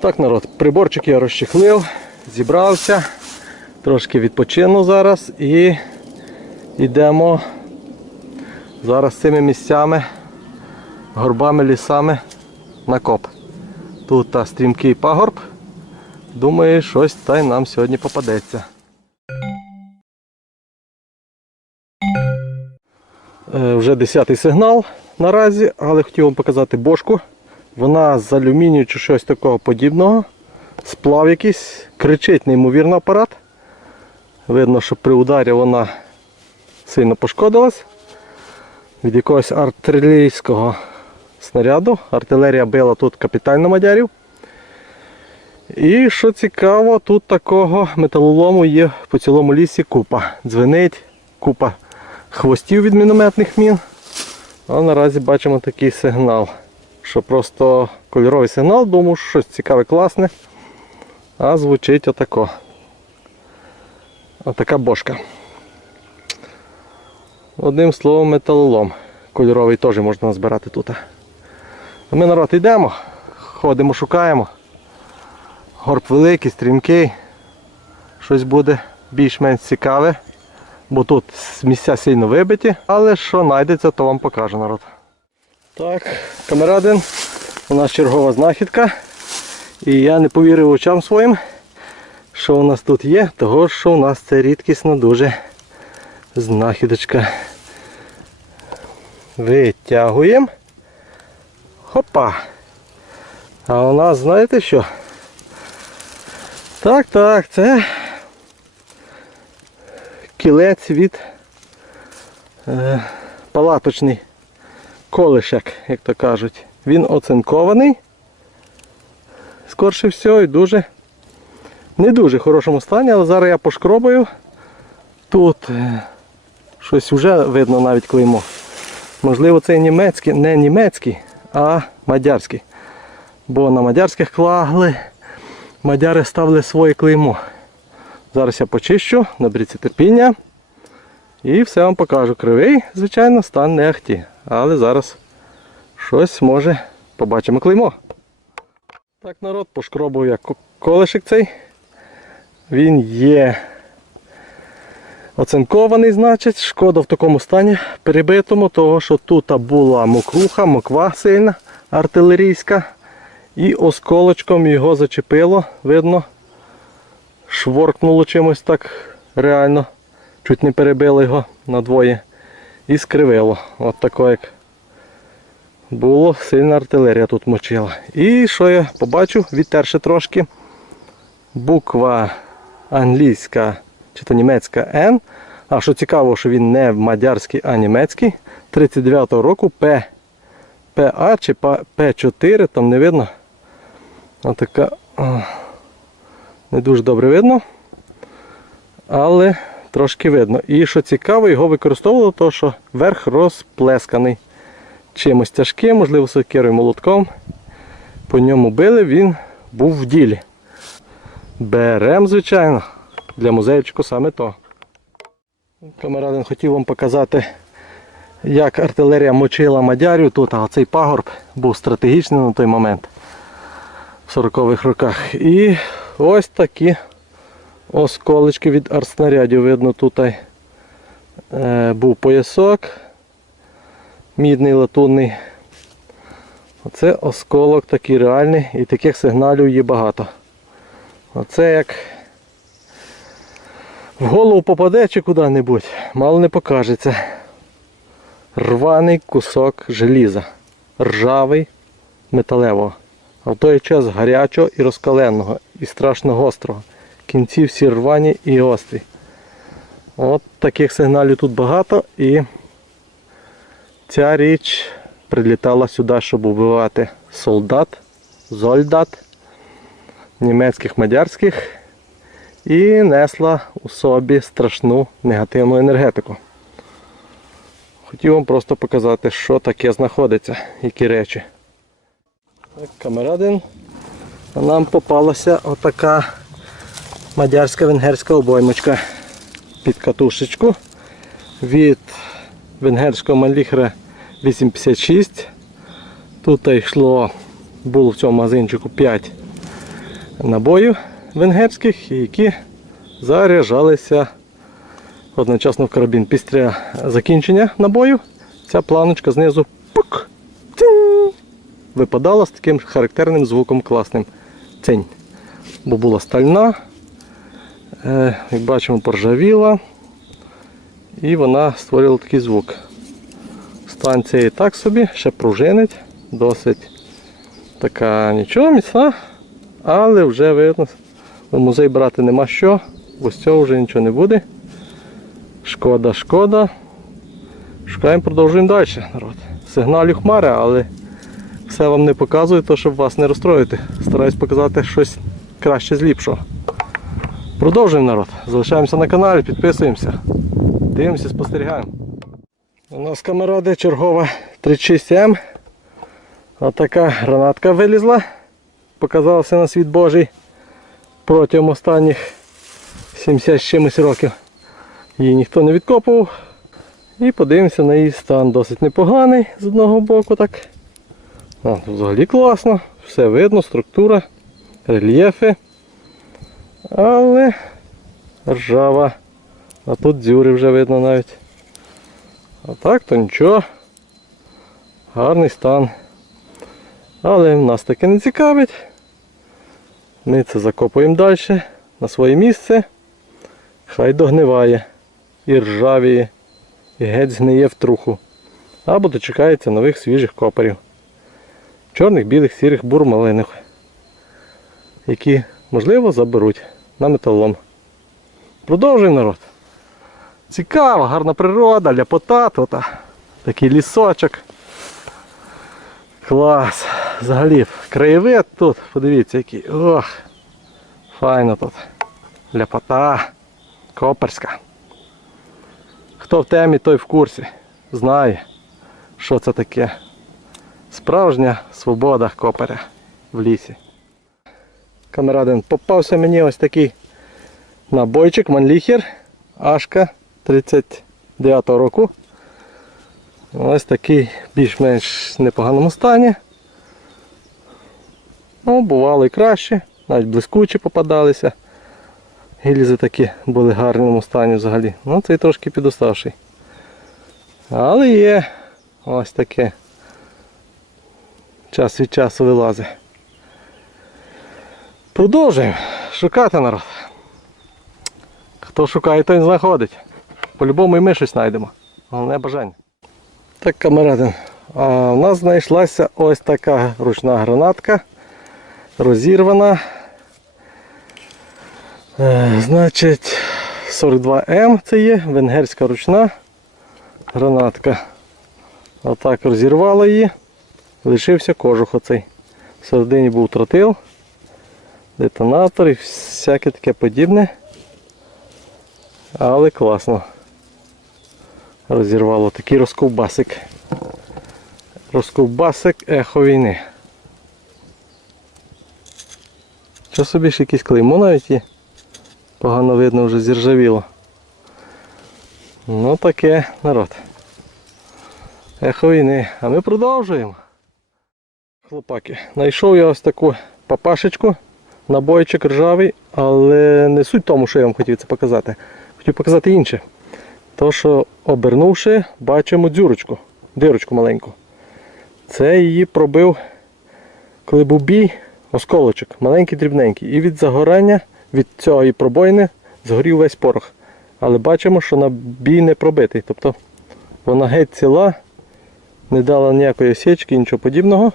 Так, народ, приборчик я розчехлив, зібрався, трошки відпочину зараз і йдемо зараз цими місцями, горбами, лісами на коп. Тут та стрімкий пагорб. Думаю, щось та й нам сьогодні попадеться. Е, Вже 10 сигнал наразі, але хотів вам показати бошку. Вона з алюмінію чи щось такого подібного. Сплав якийсь, кричить неймовірно апарат. Видно, що при ударі вона сильно пошкодилась. Від якогось артилерійського снаряду. Артилерія била тут капітально мадярів. І що цікаво, тут такого металолому є по цілому лісі купа. Дзвенить, купа хвостів від мінометних мін. А наразі бачимо такий сигнал. Що просто кольоровий сигнал, думаю, що щось цікаве, класне. А звучить отако. Отака бошка. Одним словом, металолом. Кольоровий теж можна назбирати тут. Ми народ йдемо, ходимо, шукаємо. Горб великий, стрімкий. Щось буде більш-менш цікаве. Бо тут місця сильно вибиті, але що знайдеться, то вам покажу народ. Так, камерадин, у нас чергова знахідка. І я не повірив очам своїм, що у нас тут є, того що у нас це рідкісна дуже знахідочка. Витягуємо. Хопа. А у нас знаєте що? Так, так, це кілець від е, палаточний колишек, як то кажуть. Він оцинкований. Скорше всього і дуже не дуже хорошому стані, але зараз я пошкробую. Тут е, щось вже видно навіть клеймо. Можливо, це німецький, не німецький, а мадярський. Бо на мадярських клагли мадяри ставили своє клеймо. Зараз я почищу, наберіться терпіння. І все вам покажу. Кривий, звичайно, стан не ахті. Але зараз щось може побачимо клеймо. Так, народ, пошкробував я ко- колишик цей. Він є оцинкований, значить. Шкода в такому стані перебитому, того що тут була мокруха, моква сильна, артилерійська. І осколочком його зачепило, видно, шворкнуло чимось так реально. Чуть не перебило його надвоє. І скривило. От тако як було, сильна артилерія тут мочила. І що я побачу, відтерши трошки. Буква англійська чи то німецька N. А що цікаво, що він не мадярський, а німецький. 39-го року П, ПА чи П4, там не видно. Отака не дуже добре видно. Але трошки видно. І що цікаво, його використовували, то що верх розплесканий чимось тяжким, можливо, сокирою молотком. По ньому били, він був в ділі. Берем, звичайно, для музейчику саме то. Камерадин хотів вам показати, як артилерія мочила мадярів тут, а цей пагорб був стратегічний на той момент в 40-х роках. І ось такі осколочки від артснарядів. Видно, тут е, був поясок, мідний латунний. Оце осколок такий реальний і таких сигналів є багато. Оце як в голову попаде чи куди-небудь, мало не покажеться. Рваний кусок желіза. Ржавий металевого. А в той час гарячого і розкаленого, і страшно гострого. Кінці всі рвані і гострі. От таких сигналів тут багато і ця річ прилітала сюди, щоб убивати солдат, зольдат, німецьких мадярських і несла у собі страшну негативну енергетику. Хотів вам просто показати, що таке знаходиться, які речі. Так, камерадин. А нам попалася отака мадярська венгерська обоймочка під катушечку від венгерського маліхра 856. Тут йшло, було в цьому магазинчику 5 набоїв венгерських, які заряджалися одночасно в карабін. Після закінчення набоїв ця планочка знизу пук, тинь, випадала з таким характерним звуком класним. Цинь. Бо була стальна, як бачимо, поржавіла. І вона створювала такий звук. Станція і так собі, ще пружинить, досить така нічого міцна, але вже видно, в музей брати нема що, бо з цього вже нічого не буде. Шкода, шкода. Шукаємо, продовжуємо далі, народ. Сигналю хмари, але все вам не показую, то щоб вас не розстроїти. Стараюсь показати щось краще з ліпшого. Продовжуємо народ. Залишаємося на каналі, підписуємося. Дивимося, спостерігаємо. У нас камеради чергова 36М. Отака гранатка вилізла. Показалася на світ Божий протягом останніх 70 з чимось років. Її ніхто не відкопував. І подивимося на її стан. Досить непоганий з одного боку. так. А, взагалі класно, все видно, структура, рельєфи. Але ржава. А тут дзюри вже видно навіть. А так то нічого. Гарний стан. Але нас таке не цікавить. Ми це закопуємо далі на своє місце. Хай догниває. І ржавіє, і геть згниє в труху. Або дочекається нових свіжих копарів. Чорних, білих, сірих, бурмалиних. Які, можливо, заберуть на металолом. Продовжуємо народ. Цікаво, гарна природа, ляпота а. Такий лісочок. Клас. Взагалі, краєвид тут, подивіться який. Ох. Файно тут. Ляпота. Коперська. Хто в темі, той в курсі. Знає, що це таке. Справжня свобода коперя в лісі. Камерадин, попався мені ось такий набойчик Манліхер Ашка 39 року. Ось такий більш-менш непоганому стані. Ну, бувало і краще, навіть блискучі попадалися. Гільзи такі були в гарному стані взагалі. Ну цей трошки підоставший. Але є ось таке. Час від часу вилазить. Продовжуємо шукати народ. Хто шукає, той знаходить. По-любому і ми щось знайдемо. Головне бажання. Так, камерадин. А у нас знайшлася ось така ручна гранатка. Розірвана. Е, значить, 42М це є, венгерська ручна гранатка. Отак розірвало її. Лишився кожух оцей. Всередині був тротил, детонатор і всяке таке подібне. Але класно. Розірвало такий розковбасик. Розковбасик ехо війни. Що собі ж якийсь клеймо навіть є? Погано видно вже зіржавіло. Ну таке народ. Ехо війни. А ми продовжуємо. Хлопаки, знайшов я ось таку папашечку, набойчик ржавий, але не суть тому, що я вам хотів це показати. Хотів показати інше. То, що обернувши, бачимо дзюрочку, дирочку маленьку. Це її пробив, коли був бій, осколочок, маленький дрібненький. І від загорання, від цієї пробоїни згорів весь порох. Але бачимо, що на бій не пробитий. Тобто вона геть ціла, не дала ніякої осічки, нічого подібного.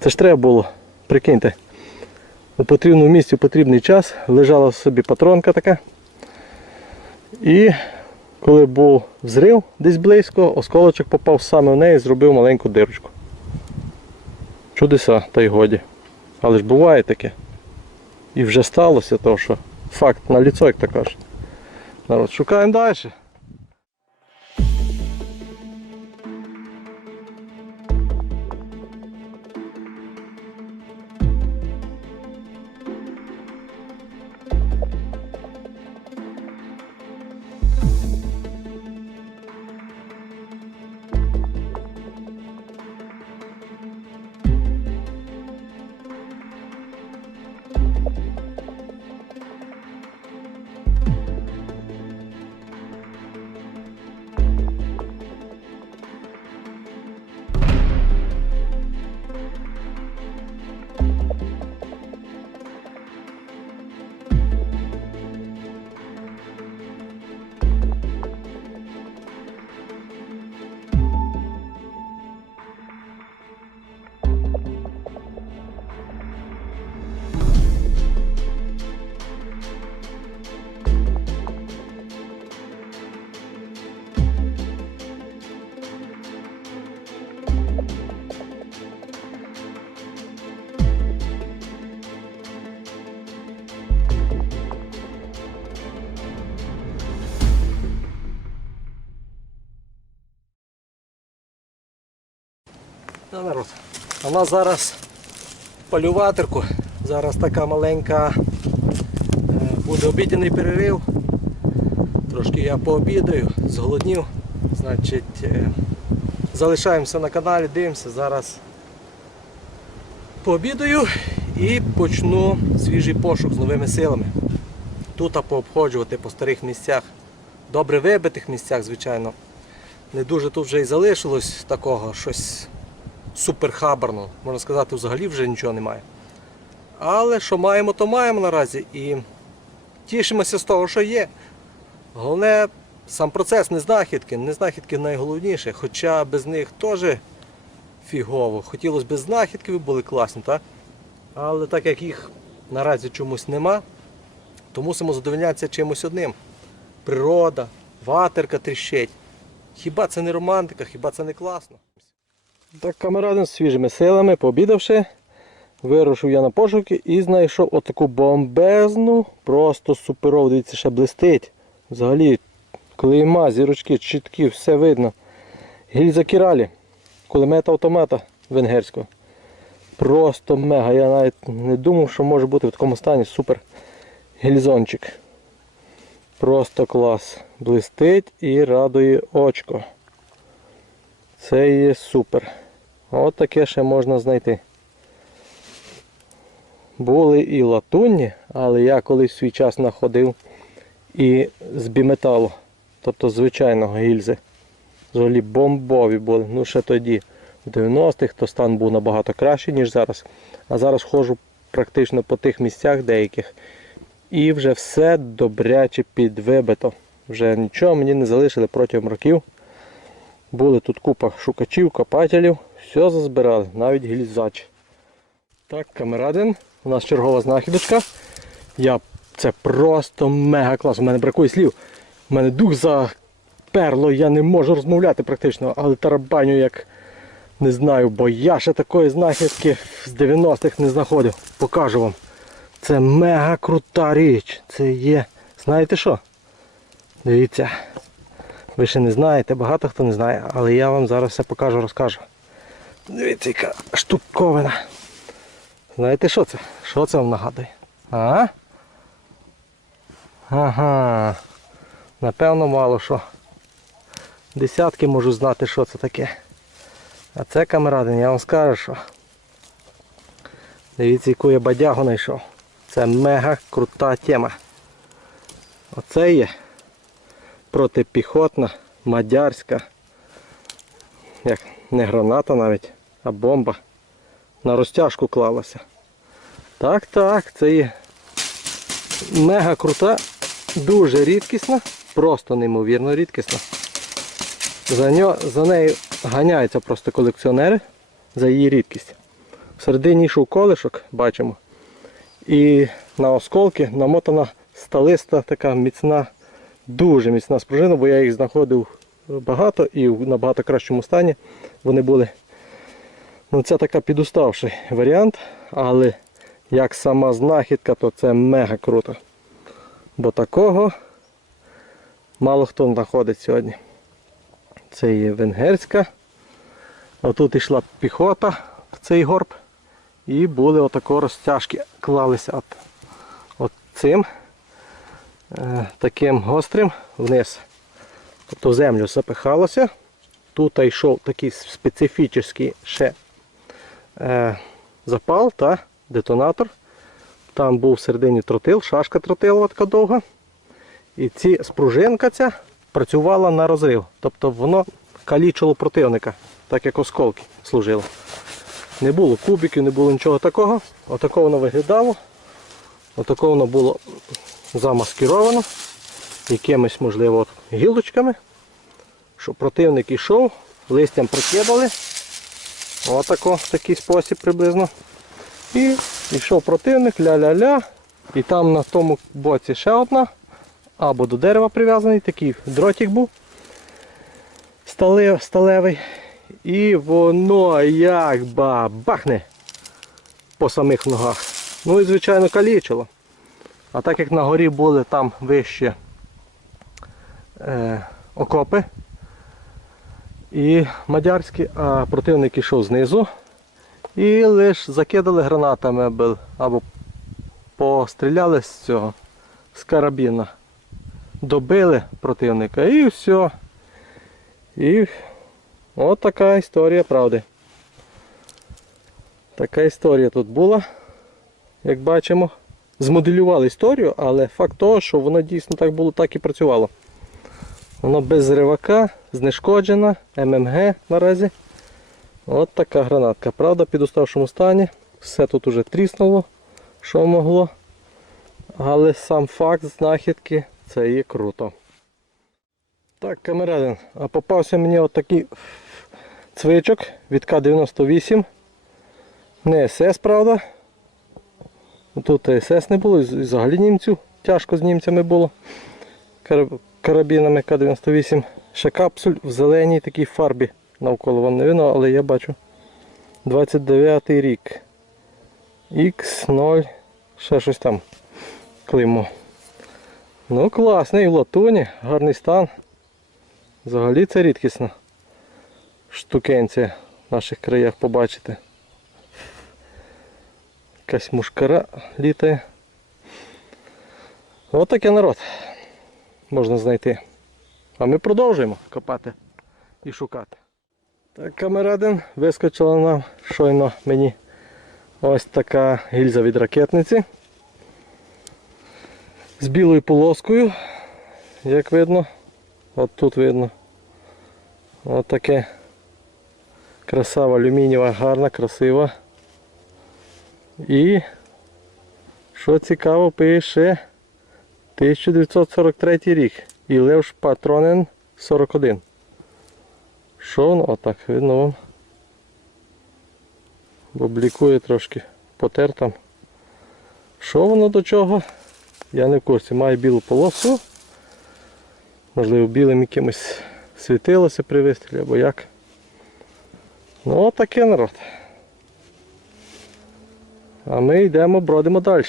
Це ж треба було, прикиньте. У потрібному місці в потрібний час лежала собі патронка така. І коли був взрив десь близько, осколочок попав саме в неї і зробив маленьку дирочку. Чудеса, та й годі. Але ж буває таке. І вже сталося, то що факт на ліцо, як то кажуть. Народ, шукаємо далі. Да, народ. А нас зараз полюватерку. Зараз така маленька е, буде обідній перерив. Трошки я пообідаю, зголоднів. Значить, е, залишаємося на каналі, дивимося. Зараз пообідаю і почну свіжий пошук з новими силами. Тут пообходжувати по старих місцях. Добре вибитих місцях, звичайно. Не дуже тут вже і залишилось такого, щось суперхабарного. Можна сказати, взагалі вже нічого немає. Але що маємо, то маємо наразі. І тішимося з того, що є. Головне, сам процес, не знахідки. Не знахідки найголовніше, хоча без них теж фігово. Хотілося б знахідки, були класні, так? Але так як їх наразі чомусь нема, то мусимо задовольнятися чимось одним. Природа, ватерка тріщить. Хіба це не романтика, хіба це не класно? Так, камерадин свіжими силами, пообідавши, вирушив я на пошуки і знайшов отаку бомбезну, просто суперову, дивіться, ще блистить. Взагалі, клейма, зірочки, чіткі, все видно. Гільза Кіралі, кулемета автомата венгерського. Просто мега. Я навіть не думав, що може бути в такому стані супер гільзончик. Просто клас. Блистить і радує очко. Це є супер. От таке ще можна знайти. Були і латунні, але я колись свій час знаходив і з біметалу, тобто звичайного гільзи. Взагалі бомбові були. Ну ще тоді, в 90-х, то стан був набагато кращий, ніж зараз. А зараз ходжу практично по тих місцях деяких. І вже все добряче підвибито. Вже нічого мені не залишили протягом років. Були тут купа шукачів, копателів, все зазбирали, навіть гільзач. Так, камерадин, у нас чергова знахідочка. Я... Це просто мега клас. У мене бракує слів. У мене дух заперло, я не можу розмовляти практично, але тарабаню як не знаю, бо я ще такої знахідки з 90-х не знаходив. Покажу вам. Це мега крута річ. Це є. Знаєте що? Дивіться. Ви ще не знаєте, багато хто не знає, але я вам зараз все покажу, розкажу. Дивіться, яка штуковина. Знаєте що це? Що це вам нагадує? А? Ага. Напевно, мало що. Десятки можу знати, що це таке. А це камерадин, я вам скажу, що. Дивіться, яку я бадягу знайшов. Це мега крута тема. Оце є протипіхотна, мадярська, як не граната навіть, а бомба. На розтяжку клалася. Так, так, це є мега крута, дуже рідкісна, просто неймовірно рідкісна. За, нього, за нею ганяються просто колекціонери за її рідкість. Всередині йшов колишок, бачимо. І на осколки намотана сталиста така міцна, дуже міцна спружина, бо я їх знаходив багато і в набагато кращому стані вони були. Ну, Це така підуставший варіант, але як сама знахідка, то це мега круто. Бо такого мало хто знаходить сьогодні. Це є венгерська. Отут йшла піхота в цей горб. І були отако розтяжки, клалися от, от цим е, таким гострим вниз. Тобто в землю запихалося. Тут йшов такий специфічний ще е, запал та детонатор. Там був всередині тротил, шашка тротилова така довга. І ці спружинка ця працювала на розрив. Тобто воно калічило противника, так як осколки служило. Не було кубиків, не було нічого такого. Отако воно виглядало. Отако воно було замаскировано якимись, можливо, гілочками, щоб противник йшов, листям прикидали. Отако, в такий спосіб приблизно. І йшов противник, ля-ля-ля. І там на тому боці ще одна. Або до дерева прив'язаний, такий дротик був сталев- сталевий. І воно як ба бахне по самих ногах. Ну і звичайно калічило. А так як на горі були там вище е, окопи, і мадярські, а противник ішов знизу. І лише закидали гранатами або постріляли з цього, з карабіна. Добили противника і все. І от така історія правди. Така історія тут була, як бачимо. Змоделювали історію, але факт того, що воно дійсно так було, так і працювало. Воно без ривака, знешкоджена, ММГ наразі. От така гранатка. Правда, під уставшому стані. Все тут уже тріснуло, що могло. Але сам факт знахідки це є круто. Так, камерадин, а попався мені отакий цвичок від К-98. Не СС, правда. Тут СС не було, і взагалі німців. Тяжко з німцями було. Кар- Карабінами К-98. Ще капсуль в зеленій такій фарбі. Навколо вам не видно, але я бачу. 29 й рік. X0. Ще щось там. Клеймо. Ну класний, в латуні, гарний стан. Взагалі це рідкісна штукенція в наших краях побачити. Якась мушкара літає. Ось таке народ можна знайти. А ми продовжуємо копати і шукати. Так, камерадин вискочила нам щойно мені ось така гільза від ракетниці. З білою полоскою, як видно. От тут видно. От таке красава алюмінієва, гарна, красива. І що цікаво, пише 1943 рік. І Левш Патронен 41. Що воно? Отак, видно вам. Бо блікує трошки потер там. Що воно до чого? Я не в курсі. Має білу полосу. Можливо, білим якимось світилося при вистрілі або як. Ну отаке народ. А ми йдемо, бродимо далі.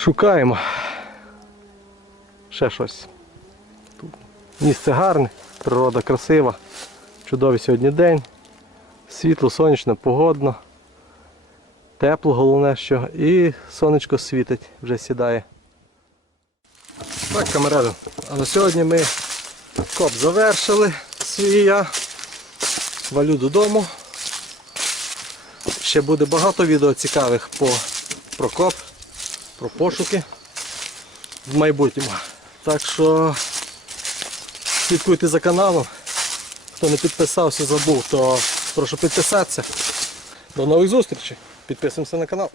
Шукаємо. Ще щось. Місце гарне, природа красива. Чудовий сьогодні день. Світло, сонячно, погодно. Тепло, головне, що. І сонечко світить, вже сідає. Так, камеради, а на сьогодні ми коп завершили свій я. Валю додому. Ще буде багато відео цікавих по, про коп, про пошуки в майбутньому. Так що слідкуйте за каналом. Хто не підписався, забув, то прошу підписатися. До нових зустрічей. Підписуємося на канал.